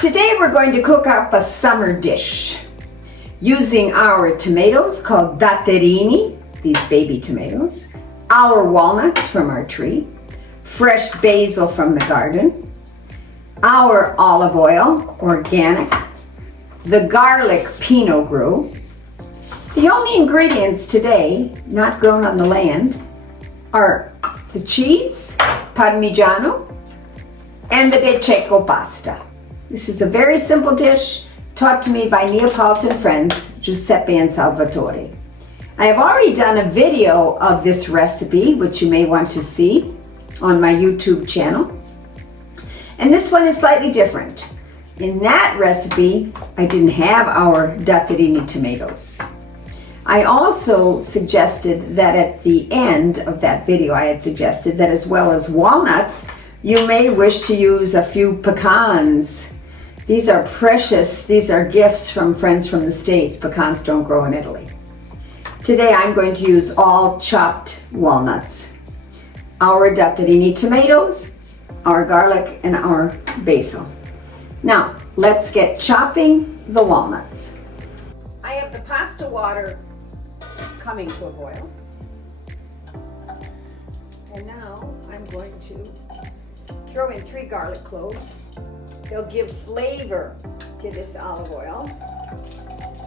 Today we're going to cook up a summer dish using our tomatoes called Datterini, these baby tomatoes, our walnuts from our tree, fresh basil from the garden, our olive oil, organic, the garlic Pinot Gros. The only ingredients today not grown on the land are the cheese, Parmigiano, and the De Cecco pasta. This is a very simple dish taught to me by Neapolitan friends Giuseppe and Salvatore. I have already done a video of this recipe, which you may want to see on my YouTube channel. And this one is slightly different. In that recipe, I didn't have our Datterini tomatoes. I also suggested that at the end of that video, I had suggested that as well as walnuts, you may wish to use a few pecans. These are precious. These are gifts from friends from the States. Pecans don't grow in Italy. Today I'm going to use all chopped walnuts, our Datterini tomatoes, our garlic, and our basil. Now let's get chopping the walnuts. I have the pasta water coming to a boil. And now I'm going to throw in 3 garlic cloves. They'll give flavor to this olive oil.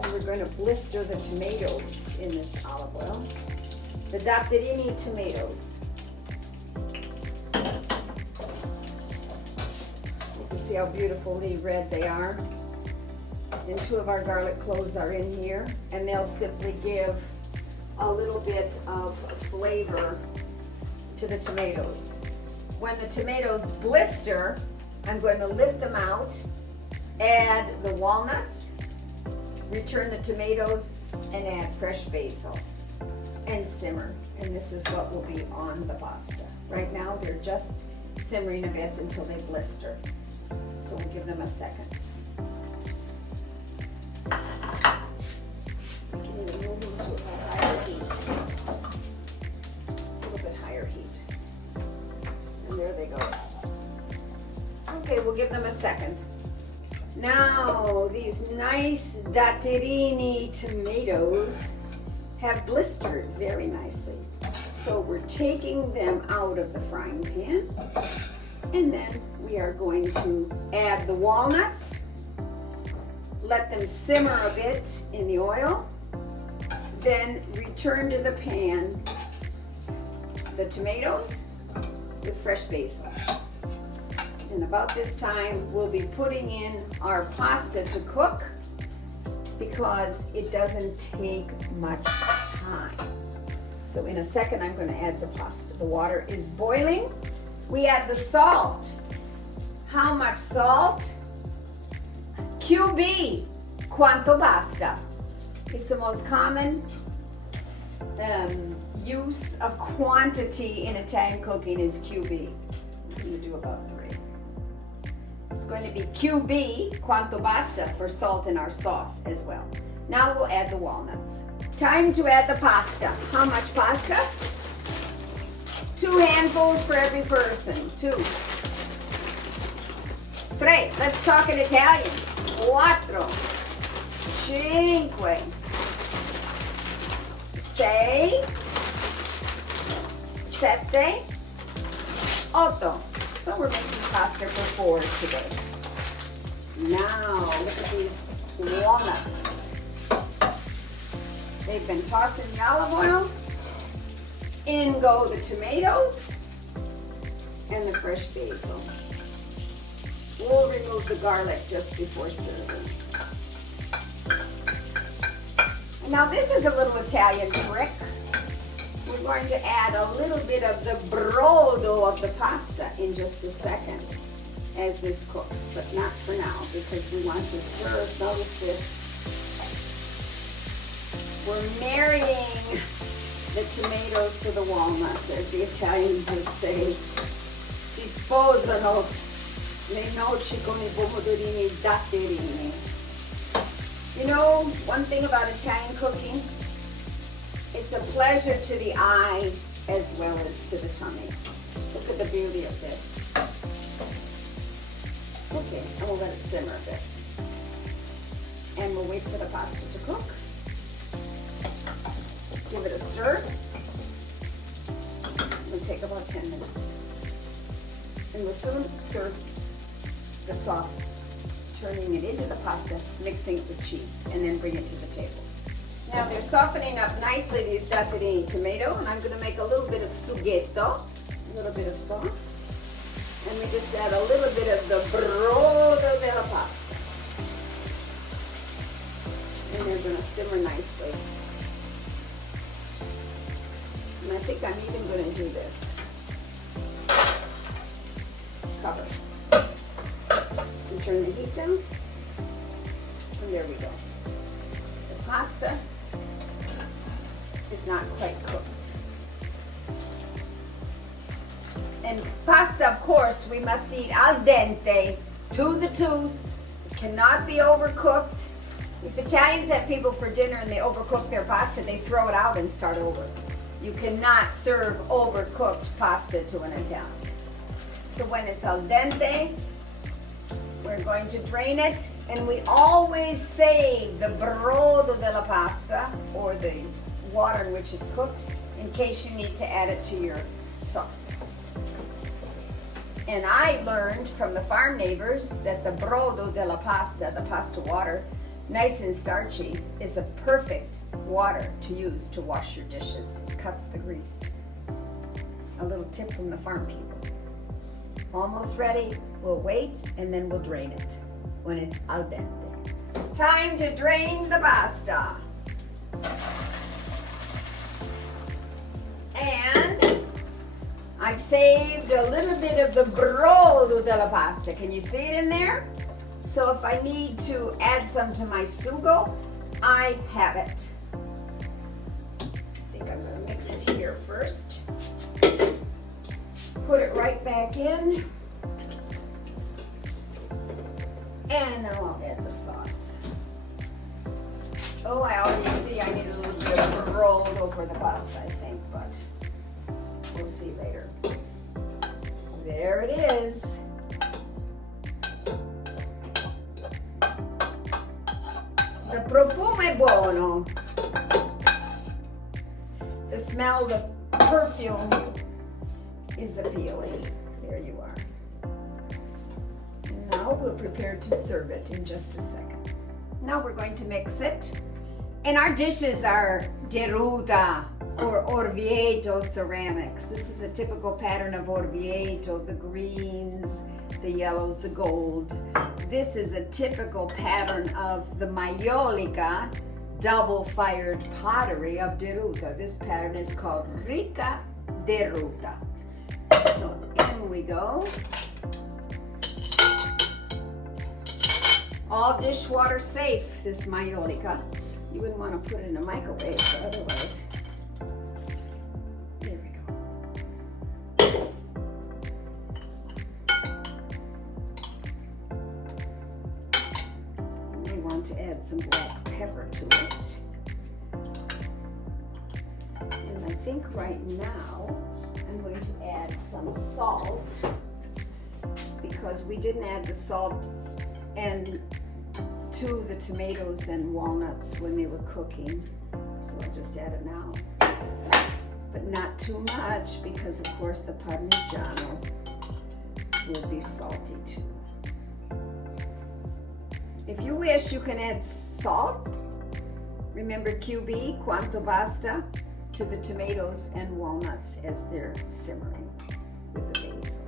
And we're going to blister the tomatoes in this olive oil. The Datterini tomatoes. You can see how beautifully red they are. And 2 of our garlic cloves are in here, and they'll simply give a little bit of flavor to the tomatoes. When the tomatoes blister, I'm going to lift them out, add the walnuts, return the tomatoes, and add fresh basil and simmer. And this is what will be on the pasta. Right now they're just simmering a bit until they blister. So we'll give them a second. Can you move them to a higher heat? A little bit higher heat. And there they go. Okay, we'll give them a second. Now, these nice Datterini tomatoes have blistered very nicely. So we're taking them out of the frying pan, and then we are going to add the walnuts, let them simmer a bit in the oil, then return to the pan the tomatoes with fresh basil. And about this time, we'll be putting in our pasta to cook because it doesn't take much time. So in a second, I'm going to add the pasta. The water is boiling. We add the salt. How much salt? QB. Quanto basta? It's the most common use of quantity in Italian cooking is QB. You do about 3. It's going to be QB, quanto basta, for salt in our sauce as well. Now we'll add the walnuts. Time to add the pasta. How much pasta? 2 handfuls for every person. 2. 3. Let's talk in Italian. 4. 5. 6. 7. 8. So we're making pasta for 4 today. Now, look at these walnuts. They've been tossed in the olive oil. In go the tomatoes and the fresh basil. We'll remove the garlic just before serving. And now this is a little Italian trick. We're going to add a little bit of the brodo of the pasta in just a second as this cooks, but not for now because we want to stir. Notice this. We're marrying the tomatoes to the walnuts, as the Italians would say. Si sposano le noci con I pomodorini datterini. You know, one thing about Italian cooking, it's a pleasure to the eye as well as to the tummy. Look at the beauty of this. Okay, Okay, and we'll let it simmer a bit. And we'll wait for the pasta to cook. Give it a stir. It'll take about 10 minutes. And we'll soon serve the sauce, turning it into the pasta, mixing it with cheese, and then bring it to the table. Now they're softening up nicely, these Datterini tomato, and I'm going to make a little bit of sughetto, a little bit of sauce. And we just add a little bit of the brodo della pasta. And they're going to simmer nicely. And I think I'm even going to do this. Cover. And turn the heat down. And there we go. The pasta is not quite cooked. And pasta, of course, we must eat al dente, to the tooth. It cannot be overcooked. If Italians have people for dinner and they overcook their pasta, they throw it out and start over. You cannot serve overcooked pasta to an Italian. So when it's al dente, we're going to drain it, and we always save the brodo della pasta, or the water in which it's cooked, in case you need to add it to your sauce. And I learned from the farm neighbors that the brodo della pasta, the pasta water, nice and starchy, is a perfect water to use to wash your dishes. It cuts the grease. A little tip from the farm people. Almost ready. We'll wait, and then we'll drain it when it's al dente. Time to drain the pasta. And I've saved a little bit of the brodo della pasta. Can you see it in there? So if I need to add some to my sugo, I have it. I think I'm going to mix it here first. Put it right back in. And now I'll add the sauce. Oh, I already see I need a little bit of brodo for the pasta, I think, but we'll see later. There it is. The profumo è buono. The smell, the perfume is appealing. There you are. And now we'll prepare to serve it in just a second. Now we're going to mix it. And our dishes are deruta or Orvieto ceramics. This is a typical pattern of Orvieto, the greens, the yellows, the gold. This is a typical pattern of the Maiolica double-fired pottery of Deruta. This pattern is called Rica Deruta. So in we go. All dishwater safe, this Maiolica. You wouldn't want to put it in a microwave, but otherwise. There we go. You may want to add some black pepper to it. And I think right now I'm going to add some salt, because we didn't add the salt and to the tomatoes and walnuts when they were cooking, so I'll just add it now, but not too much, because of course the Parmigiano will be salty too. If you wish, you can add salt. Remember QB, quanto basta, to the tomatoes and walnuts as they're simmering with the basil.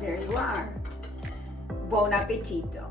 There you are. Buon appetito.